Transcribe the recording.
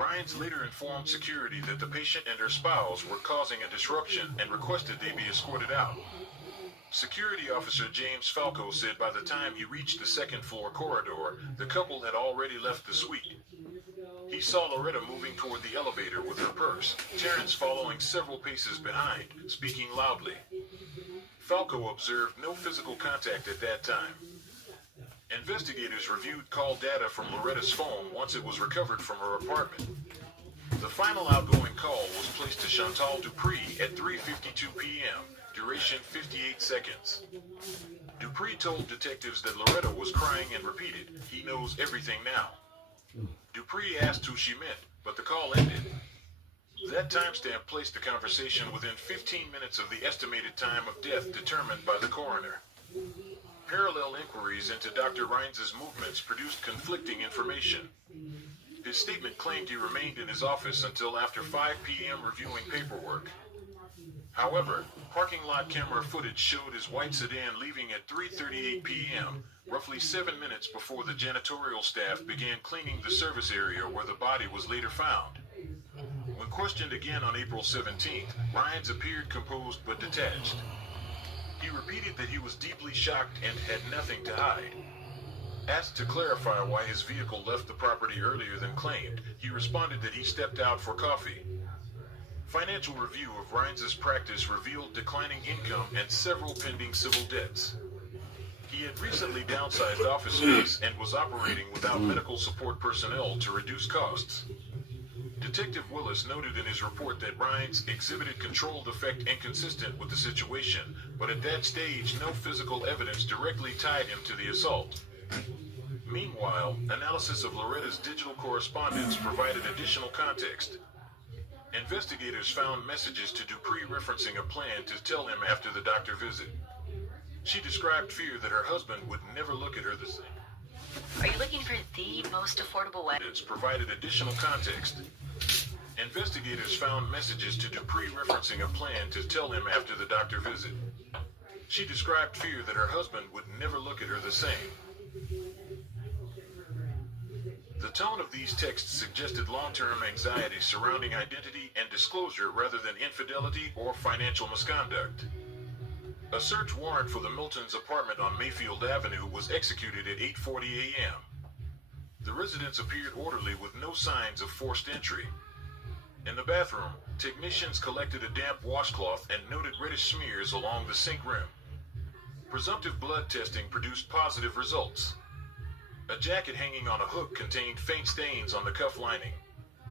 Rhines later informed security that the patient and her spouse were causing a disruption and requested they be escorted out. Security officer James Falco said by the time he reached the second-floor corridor, the couple had already left the suite. He saw Loretta moving toward the elevator with her purse, Terrence following several paces behind, speaking loudly. Falco observed no physical contact at that time. Investigators reviewed call data from Loretta's phone once it was recovered from her apartment. The final outgoing call was placed to Chantal Dupree at 3:52 p.m., duration 58 seconds. Dupree told detectives that Loretta was crying and repeated, "He knows everything now." Dupree asked who she meant, but the call ended. That timestamp placed the conversation within 15 minutes of the estimated time of death determined by the coroner. Parallel inquiries into Dr. Rhines' movements produced conflicting information. His statement claimed he remained in his office until after 5 p.m. reviewing paperwork. However, parking lot camera footage showed his white sedan leaving at 3:38 p.m., roughly 7 minutes before the janitorial staff began cleaning the service area where the body was later found. When questioned again on April 17th, Rhines appeared composed but detached. He repeated that he was deeply shocked and had nothing to hide. Asked to clarify why his vehicle left the property earlier than claimed, he responded that he stepped out for coffee. Financial review of Rhines' practice revealed declining income and several pending civil debts. He had recently downsized office space and was operating without medical support personnel to reduce costs. Detective Willis noted in his report that Rhines exhibited controlled affect inconsistent with the situation, but at that stage no physical evidence directly tied him to the assault. Meanwhile, analysis of Loretta's digital correspondence provided additional context. Investigators found messages to Dupree referencing a plan to tell him after the doctor visit. She described fear that her husband would never look at her the same. Are you looking for the most affordable way? Provided additional context. Investigators found messages to Dupree referencing a plan to tell him after the doctor visit. She described fear that her husband would never look at her the same. The tone of these texts suggested long-term anxiety surrounding identity and disclosure rather than infidelity or financial misconduct. A search warrant for the Miltons' apartment on Mayfield Avenue was executed at 8:40 a.m. The residence appeared orderly with no signs of forced entry. In the bathroom, technicians collected a damp washcloth and noted reddish smears along the sink rim. Presumptive blood testing produced positive results. A jacket hanging on a hook contained faint stains on the cuff lining.